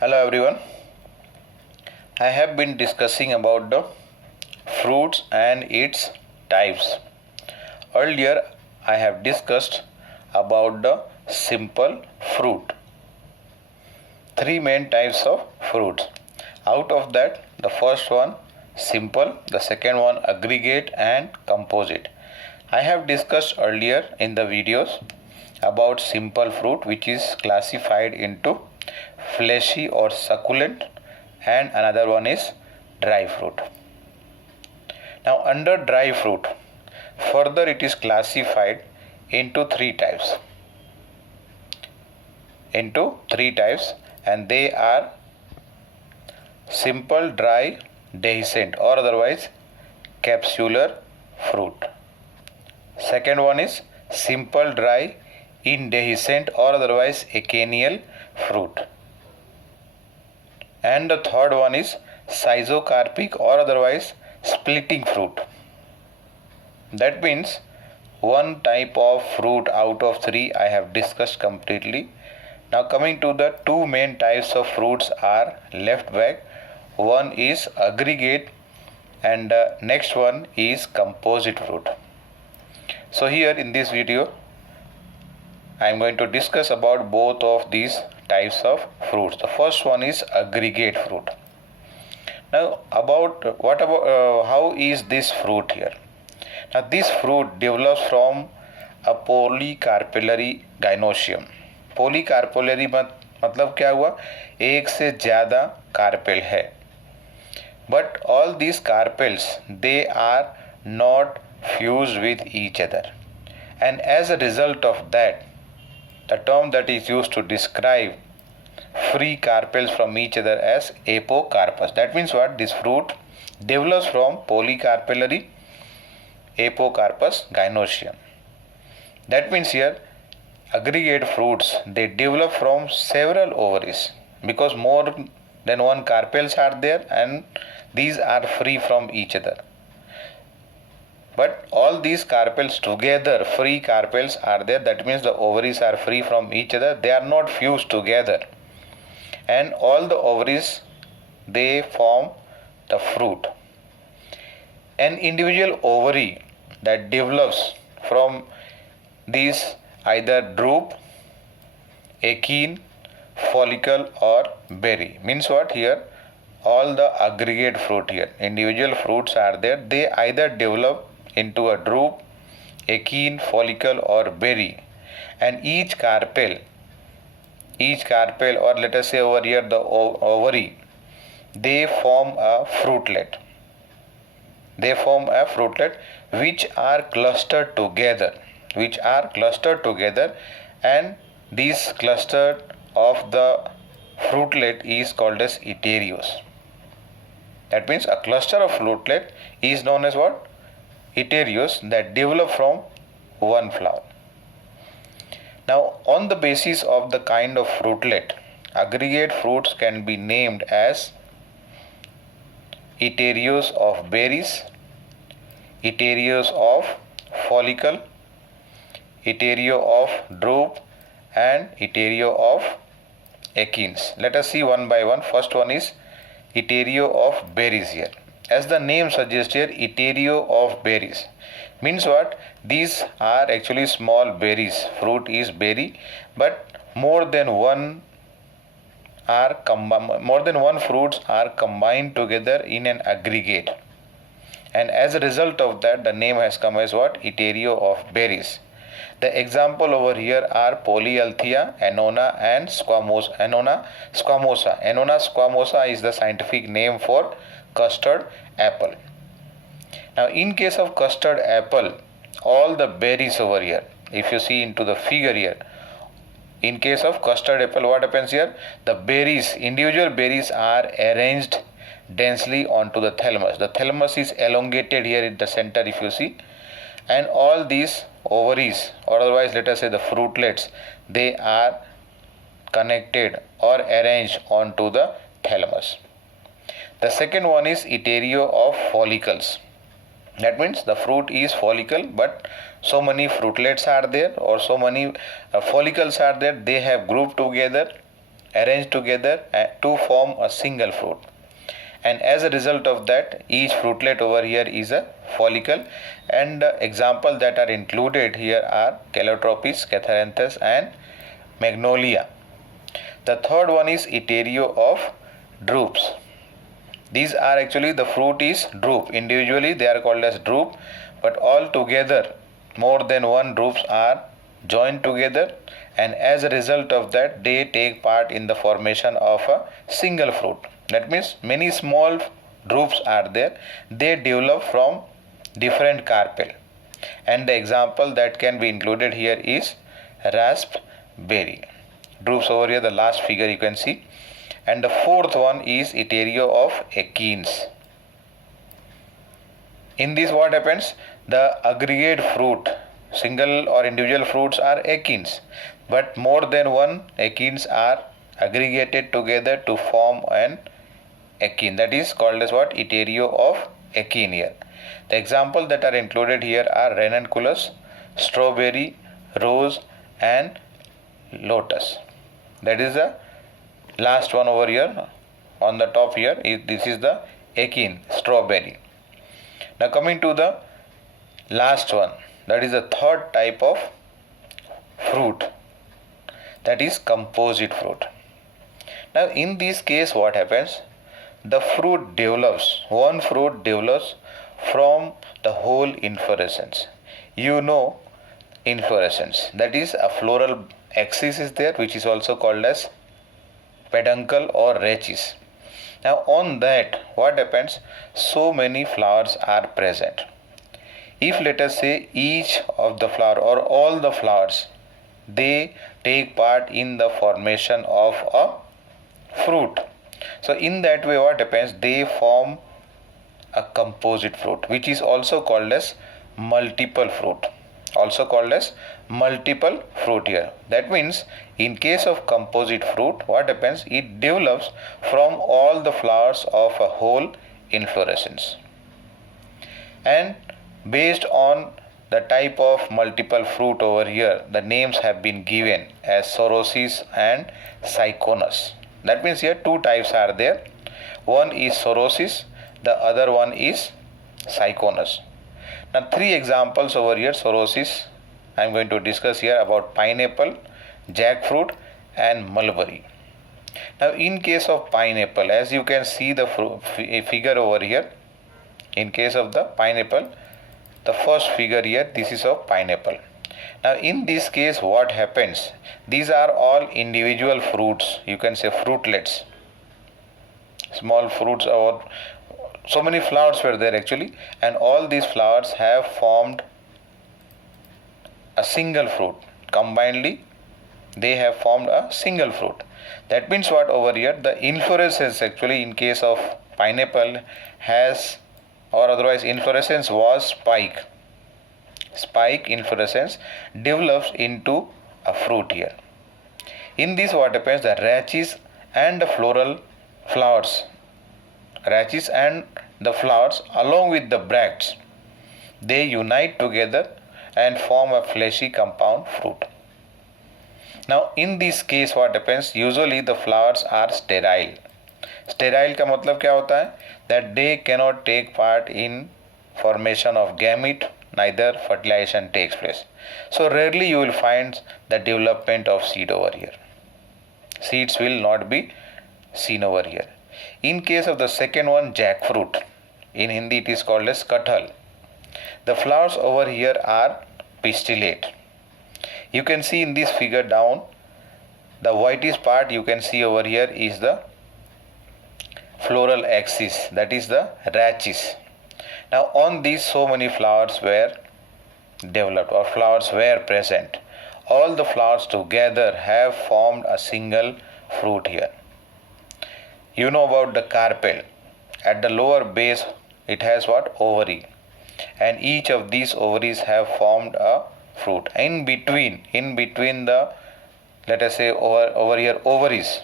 Hello everyone. I have been discussing about the fruits and its types. Earlier I have discussed about the simple fruit. Three main types of fruits. Out of that, the first one simple, the second one aggregate and composite. I have discussed earlier in the videos about simple fruit, which is classified into fleshy or succulent, and another one is dry fruit. Now under dry fruit, further it is classified into three types. And they are simple dry dehiscent or otherwise capsular fruit. Second one is simple dry indehiscent or otherwise acheneal fruit. And the third one is schizocarpic or otherwise splitting fruit. That means one type of fruit out of three I have discussed completely. Now coming to the two main types of fruits are left back. One is aggregate and the next one is composite fruit. So here in this video I am going to discuss about both of these types of fruits. The first one is aggregate fruit. Now how is this fruit here? Now this fruit develops from a polycarpellary gynoecium. पोलीकार्पोलरी मतलब क्या हुआ, एक से ज़्यादा carpel है. But all these carpels they are not fused with each other, and as a result of that the term that is used to describe free carpels from each other as apocarpus. That means what? This fruit develops from polycarpellary apocarpus gynoecium. That means here aggregate fruits, they develop from several ovaries because more than one carpels are there and these are free from each other. But all these carpels together, free carpels are there. That means the ovaries are free from each other. They are not fused together. And all the ovaries, they form the fruit. An individual ovary that develops from these either drupe, achene, follicle or berry. Means what here? All the aggregate fruit here, individual fruits are there. They either develop into a drupe, achene, follicle or berry. And each carpel or let us say over here the ovary, they form a fruitlet. Which are clustered together. And this cluster of the fruitlet is called as heterios. That means a cluster of fruitlet is known as what? Heterios, that develop from one flower. Now on the basis of the kind of fruitlet, aggregate fruits can be named as heterios of berries, heterios of follicle, heterio of drupe and heterio of achenes. Let us see one by one. First one is heterio of berries here. As the name suggests here, heterio of berries means what? These are actually small berries. Fruit is berry, but more than one fruits are combined together in an aggregate, and as a result of that the name has come as what? Heterio of berries. The example over here are Polyalthia, Annona and Squamosa. Annona squamosa is the scientific name for custard apple. Now in case of custard apple, all the berries over here, if you see into the figure here, in case of custard apple, what happens here? The berries, individual berries are arranged densely onto the thalamus. The thalamus is elongated here in the center if you see, and all these ovaries or otherwise let us say the fruitlets, they are connected or arranged onto the thalamus. The second one is heterio of follicles. That means the fruit is follicle, but so many fruitlets are there or so many follicles are there, they have grouped together arranged together to form a single fruit. And as a result of that, each fruitlet over here is a follicle, and examples that are included here are Calotropis, Catharanthus and Magnolia. The third one is Iterio of drupes. These are actually, the fruit is drupe. Individually they are called as drupe, but all together more than one drupes are joined together, and as a result of that they take part in the formation of a single fruit. That means many small drupes are there. They develop from different carpel, and the example that can be included here is raspberry. Drupes over here, the last figure you can see. And the fourth one is Iterio of achenes. In this what happens? The aggregate fruit, single or individual fruits are achenes, but more than one achenes are aggregated together to form an achene. That is called as what? Iterio of achene here. The examples that are included here are ranunculus, strawberry, rose and lotus. That is the last one over here on the top here. This is the achene, strawberry. Now coming to the last one, that is the third type of fruit, that is composite fruit. Now in this case what happens? The fruit develops, one fruit develops from the whole inflorescence. You know inflorescence, that is a floral axis is there, which is also called as peduncle or rachis. Now on that what happens? So many flowers are present. If let us say each of the flower or all the flowers, they take part in the formation of a fruit. So in that way what happens? They form a composite fruit, which is also called as multiple fruit. Also called as multiple fruit here. That means in case of composite fruit, what happens? It develops from all the flowers of a whole inflorescence. And based on the type of multiple fruit over here, the names have been given as Psorosis and Syconus. That means here two types are there. One is Psorosis, the other one is Syconus. Now three examples over here. Psorosis I am going to discuss here about pineapple, jackfruit and mulberry. Now in case of pineapple, as you can see the figure over here, in case of the pineapple, the first figure here, this is of pineapple. Now in this case what happens? These are all individual fruits, you can say fruitlets, small fruits, or so many flowers were there actually, and all these flowers have formed a single fruit. Combinedly they have formed a single fruit. That means what over here? The inflorescence actually in case of pineapple has, or otherwise inflorescence was spike. Spike inflorescence develops into a fruit here. In this what happens? The rachis and the floral flowers, rachis and the flowers along with the bracts, they unite together and form a fleshy compound fruit. Now in this case what happens? Usually the flowers are sterile. Sterile का मतलब क्या होता है? That they cannot take part in formation of gamete, neither fertilization takes place. So rarely you will find the development of seed over here. Seeds will not be seen over here. In case of the second one, jackfruit, in Hindi it is called as kathal. The flowers over here are pistillate. You can see in this figure down, the whitish part you can see over here is the floral axis, that is the rachis. Now on these so many flowers were developed or flowers were present. All the flowers together have formed a single fruit here. You know about the carpel. At the lower base it has what? Ovary. And each of these ovaries have formed a fruit. In between the, let us say over here ovaries.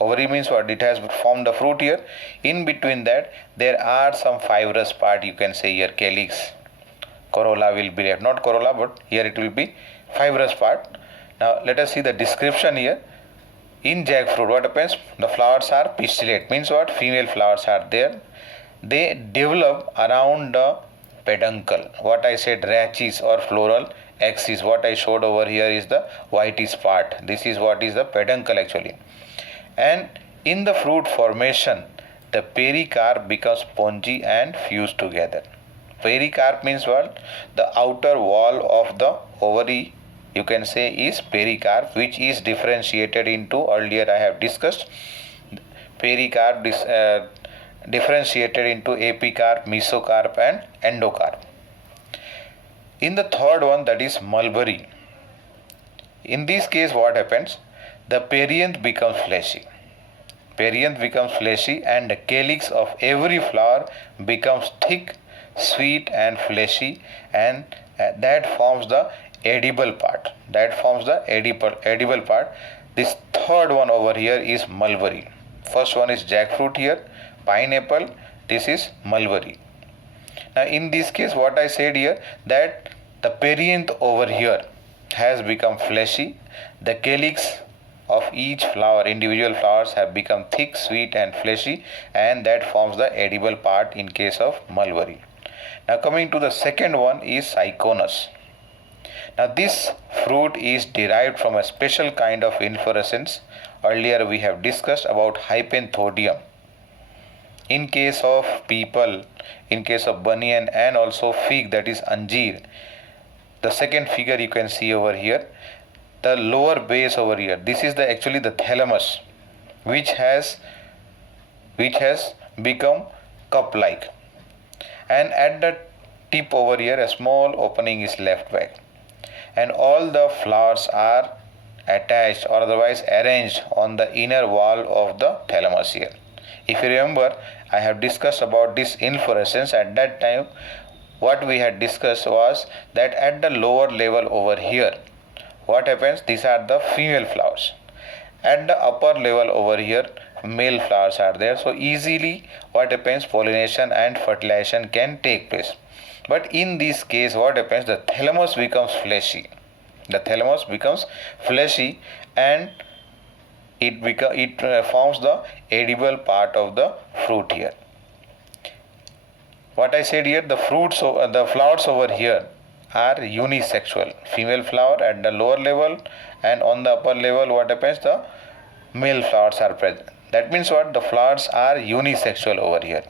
Ovary means what? It has formed a fruit here. In between that there are some fibrous part, you can say here calyx. Corolla will be there. Not corolla, but here it will be fibrous part. Now let us see the description here. In jackfruit, what happens? The flowers are pistillate, means what? Female flowers are there. They develop around the peduncle. What I said, rachis or floral axis. What I showed over here is the whitish part. This is what is the peduncle actually. And in the fruit formation, the pericarp becomes spongy and fused together. Pericarp means what? The outer wall of the ovary, you can say, is pericarp, which is differentiated into, earlier I have discussed, pericarp differentiated into epicarp, mesocarp and endocarp. In the third one, that is mulberry. In this case, what happens? The perianth becomes fleshy. Perianth becomes fleshy and the calyx of every flower becomes thick, sweet and fleshy, and that forms the edible part. Edible part. This third one over here is mulberry. First one is jackfruit here, pineapple, this is mulberry. Now in this case, what I said here, that the perianth over here has become fleshy, the calyx of each flower, individual flowers have become thick, sweet and fleshy, and that forms the edible part in case of mulberry. Now coming to the second one is Cyconus. Now this fruit is derived from a special kind of inflorescence. Earlier we have discussed about Hypanthodium. In case of people, in case of banyan and also fig, that is Anjeer, the second figure you can see over here, the lower base over here, this is the actually the thalamus, which has become cup like, and at the tip over here a small opening is left back, and all the flowers are attached or otherwise arranged on the inner wall of the thalamus here. If you remember, I have discussed about this inflorescence. At that time, what we had discussed was that at the lower level over here, what happens? These are the female flowers. At the upper level over here, male flowers are there. So easily what happens? Pollination and fertilization can take place. But in this case, what happens? The thalamus becomes fleshy. The thalamus becomes fleshy and it forms the edible part of the fruit here. What I said here, the flowers over here are unisexual. Female flower at the lower level, and on the upper level, what happens? The male flowers are present. That means what? The flowers are unisexual over here.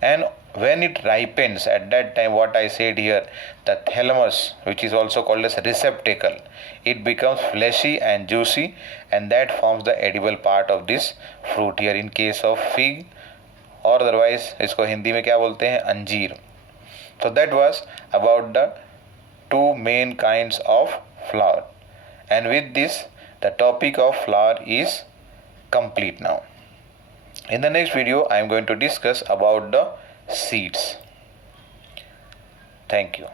And when it ripens, at that time, what I said here, the thalamus, which is also called as receptacle, it becomes fleshy and juicy, and that forms the edible part of this fruit here. In case of fig, or otherwise इसको हिंदी में क्या बोलते हैं? अंजीर. So that was about the two main kinds of flower, and with this the topic of flower is complete now. In the next video I am going to discuss about the seeds. Thank you.